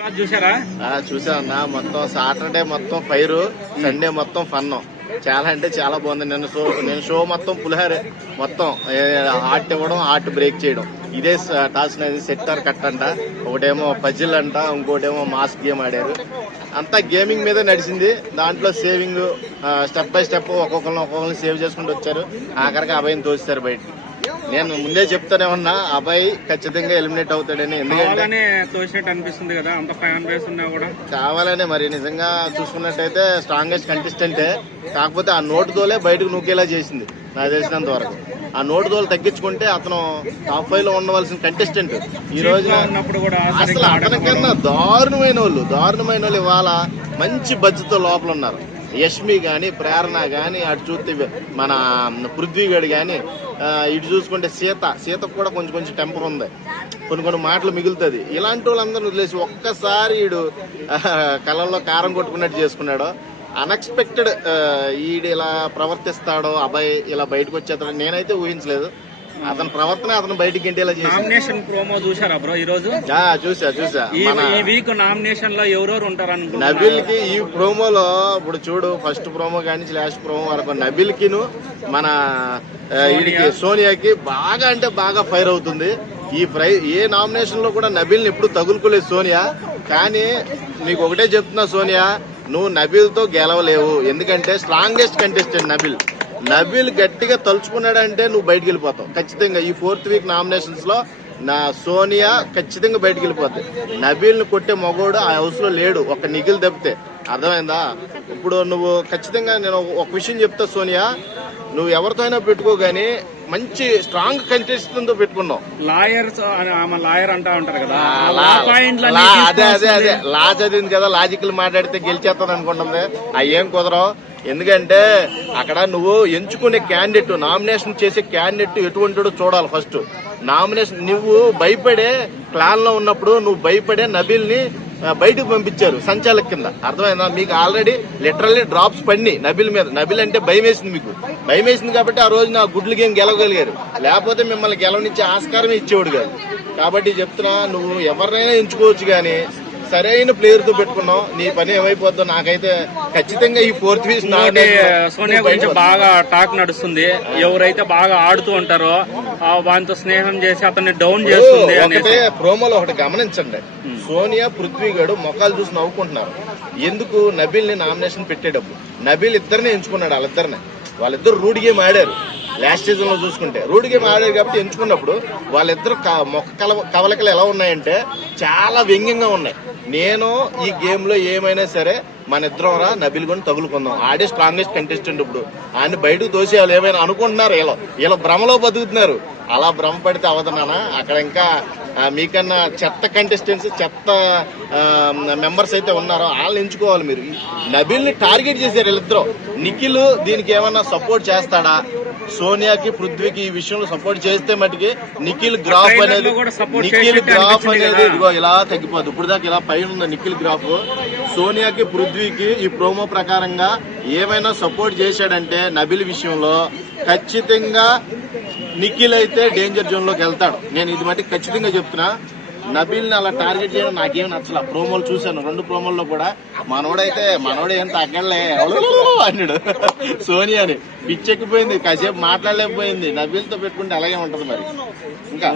చూసారా? చూసానన్నా. మొత్తం సాటర్డే మొత్తం ఫైర్, సండే మొత్తం ఫన్. చాలా అంటే చాలా బాగుంది. నేను షో మొత్తం పులిహారే. మొత్తం హార్ట్ ఇవ్వడం, హార్ట్ బ్రేక్ చేయడం. ఇదే టాస్క్ అనేది. సెక్టర్ కట్ అంట, ఒకటేమో పజిల్ అంట, ఇంకోటేమో మాస్క్ గేమ్ ఆడారు. అంతా గేమింగ్ మీద నడిచింది. దాంట్లో సేవింగ్ స్టెప్ బై స్టెప్ ఒక్కొక్కరిని సేవ్ చేసుకుంటూ వచ్చారు. ఆఖరికి అభయ్ని తోస్తారు బయటికి. నేను ముందే చెప్తానే ఉన్నా, అబ్బాయి ఖచ్చితంగా ఎలిమినేట్ అవుతాడని. ఎందుకంటే తోసినట్టు అనిపిస్తుంది కదా, అంత ఫ్యాన్ బేస్ ఉన్నా కూడా. కావాలనే మరి నిజంగా చూసుకున్నట్టయితే స్ట్రాంగెస్ట్ కంటెస్టెంటే. కాకపోతే ఆ నోటు తోలే బయటకు నూకేలా చేసింది నాకు తెలిసినంత వరకు. ఆ నోటు తోలు తగ్గించుకుంటే అతను టాప్ 5 లో ఉండవలసిన కంటెస్టెంట్. ఈ రోజు అసలు అతనికన్నా దారుణమైన వాళ్ళు ఇవాళ మంచి బడ్జెట్తో లోపల ఉన్నారు. యష్మి గాని, ప్రేరణ గాని, అటు చూస్తే మన పృథ్వీగడ్ గాని, ఇటు చూసుకుంటే సీతకు కూడా కొంచెం టెంపర్ ఉంది. కొన్ని మాటలు మిగులుతుంది. ఇలాంటి వాళ్ళందరూ వదిలేసి ఒక్కసారి ఈడు కళ్ళల్లో కారం కొట్టుకున్నట్టు చేసుకున్నాడు. అన్ఎక్స్పెక్టెడ్ ఈడు ఇలా ప్రవర్తిస్తాడో, అబ్బాయి ఇలా బయటకు వచ్చేస్తాడో నేనైతే ఊహించలేదు. అతని ప్రవర్తన అతను బయటికి గంటేలా చేసి. నామినేషన్ ప్రోమో చూసారా బ్రో? ఈ రోజు చూసా. ఈ వీక్ నామినేషన్ లో ఎవరెవరు ఉంటారు? నబిల్ కి ఈ ప్రోమోలో ఇప్పుడు చూడు, ఫస్ట్ ప్రోమో కానీ లాస్ట్ ప్రోమో వరకు నబిల్ కిను మన వీడికి సోనియాకి బాగా అంటే బాగా ఫైర్ అవుతుంది. ఏ నామినేషన్ లో కూడా నబిల్ ని ఎప్పుడు తగులుకోలేదు సోనియా. కానీ నీకు ఒకటే చెప్తున్నా సోనియా, నువ్వు నబిల్ తో గెలవలేవు. ఎందుకంటే స్ట్రాంగెస్ట్ కంటెస్టెంట్ నబిల్ గట్టిగా తలుచుకున్నాడంటే నువ్వు బయటకు వెళ్ళిపోతావు ఖచ్చితంగా. ఈ 4th వీక్ నామినేషన్స్ లో నా సోనియా ఖచ్చితంగా బయటకు వెళ్ళిపోతాయి. నబిల్ ను కొట్టే మగోడు ఆ హౌస్ లో లేడు, ఒక నిఖిల్ తప్పితే. అర్థమైందా? ఇప్పుడు నువ్వు ఖచ్చితంగా నేను ఒక విషయం చెప్తా సోనియా, నువ్వు ఎవరితో అయినా పెట్టుకో గానీ మంచి స్ట్రాంగ్ కంటెస్టెంట్ తో పెట్టుకున్నావు. లాయర్ అంటా ఉంటారు కదా, అదే లా చదివింది కదా, లాజికల్ మాట్లాడితే గెలిచేస్తుంది అనుకుంటుంది. అయ్యేం కుదరవు. ఎందుకంటే అక్కడ నువ్వు ఎంచుకునే క్యాండిడేట్, నామినేషన్ చేసే క్యాండిడేట్ ఎటువంటిడో చూడాలి ఫస్ట్. నామినేషన్ నువ్వు భయపడే క్లాన్ లో ఉన్నప్పుడు నువ్వు భయపడే నబిల్ ని బయటకు పంపించారు సంచాలక్ కింద. అర్థమైందా? మీకు ఆల్రెడీ లిటరల్లీ డ్రాప్స్ పడి నబిల్ మీద. నబిల్ అంటే భయం వేసింది, మీకు భయం వేసింది కాబట్టి ఆ రోజు నా గుడ్లు గేమ్ గెలవగలిగారు. లేకపోతే మిమ్మల్ని గెలవనిచ్చే ఆస్కారమే ఇచ్చేవాడు కాదు. కాబట్టి చెప్తున్నా, నువ్వు ఎవరినైనా ఎంచుకోవచ్చు కానీ సరైన ప్లేయర్ తో పెట్టుకున్నావు. నీ పని ఏమైపోద్దో నాకైతే ఖచ్చితంగా ఈ 4th వీక్ సోనియా గురించి బాగా టాక్ నడుస్తుంది. ఎవరైతే బాగా ఆడుతూ ఉంటారో వాటితో స్నేహం చేసి అతన్ని డౌన్ చేస్తుంది. ఒకటే ప్రోమోలో ఒకటి గమనించండి, సోనియా పృథ్వీగడు మొక్కలు చూసి నవ్వుకుంటున్నారు. ఎందుకు? నబిల్ ని నామినేషన్ పెట్టేటప్పుడు నబిల్ ఇద్దరిని ఎంచుకున్నాడు. వాళ్ళిద్దరు రూడ్ గేమ్ ఆడారు. లాస్ట్ సీజన్ లో చూసుకుంటే రూడ్ గేమ్ ఆడారు కాబట్టి ఎంచుకున్నప్పుడు వాళ్ళిద్దరు కవలికలు ఎలా ఉన్నాయంటే చాలా వ్యంగ్యంగా ఉన్నాయి. నేను ఈ గేమ్ లో ఏమైనా సరే మన ఇద్దరం రా నబిల్ కొని తగులుకుందాం, ఆడే స్ట్రాంగెస్ట్ కంటెస్టెంట్. ఇప్పుడు ఆయన బయటకు తోసేయాలి ఏమైనా అనుకుంటున్నారు. ఇలా భ్రమలో బతుకుతున్నారు. అలా భ్రమ పడితే అవదన్నానా? అక్కడ ఇంకా మీకన్నా చెత్త కంటెస్టెంట్స్, చెత్త మెంబర్స్ అయితే ఉన్నారో వాళ్ళని ఎంచుకోవాలి మీరు. నబిల్ ని టార్గెట్ చేశారు వీళ్ళిద్దరు. నిఖిల్ దీనికి ఏమన్నా సపోర్ట్ చేస్తాడా? సోనియాకి, పృథ్వీకి ఈ విషయంలో సపోర్ట్ చేస్తే మటుకి నిఖిల్ గ్రాఫ్ అనేది ఇదిగో ఇలా తగ్గిపోద్ది. ఇప్పుడు దాకా ఇలా పైన ఉంది నిఖిల్ గ్రాఫ్. సోనియాకి, పృథ్వీకి ఈ ప్రోమో ప్రకారంగా ఏమైనా సపోర్ట్ చేశాడంటే నబిల్ విషయంలో ఖచ్చితంగా నిఖిల్ అయితే డేంజర్ జోన్ లోకి వెళ్తాడు. నేను ఇది మటుకు ఖచ్చితంగా చెప్తున్నా. నబిల్ ని అలా టార్గెట్ చేయడం నాకేం నచ్చల. ప్రోమోలు చూశాను, 2 ప్రోమోల్లో కూడా మనోడే ఏం తగ్గలే అన్నాడు సోనియాని. పిచ్చెక్కిపోయింది, కాసేపు మాట్లాడలేకపోయింది. నబిల్ తో పెట్టుకుంటే అలాగే ఉంటది మరి. ఇంకా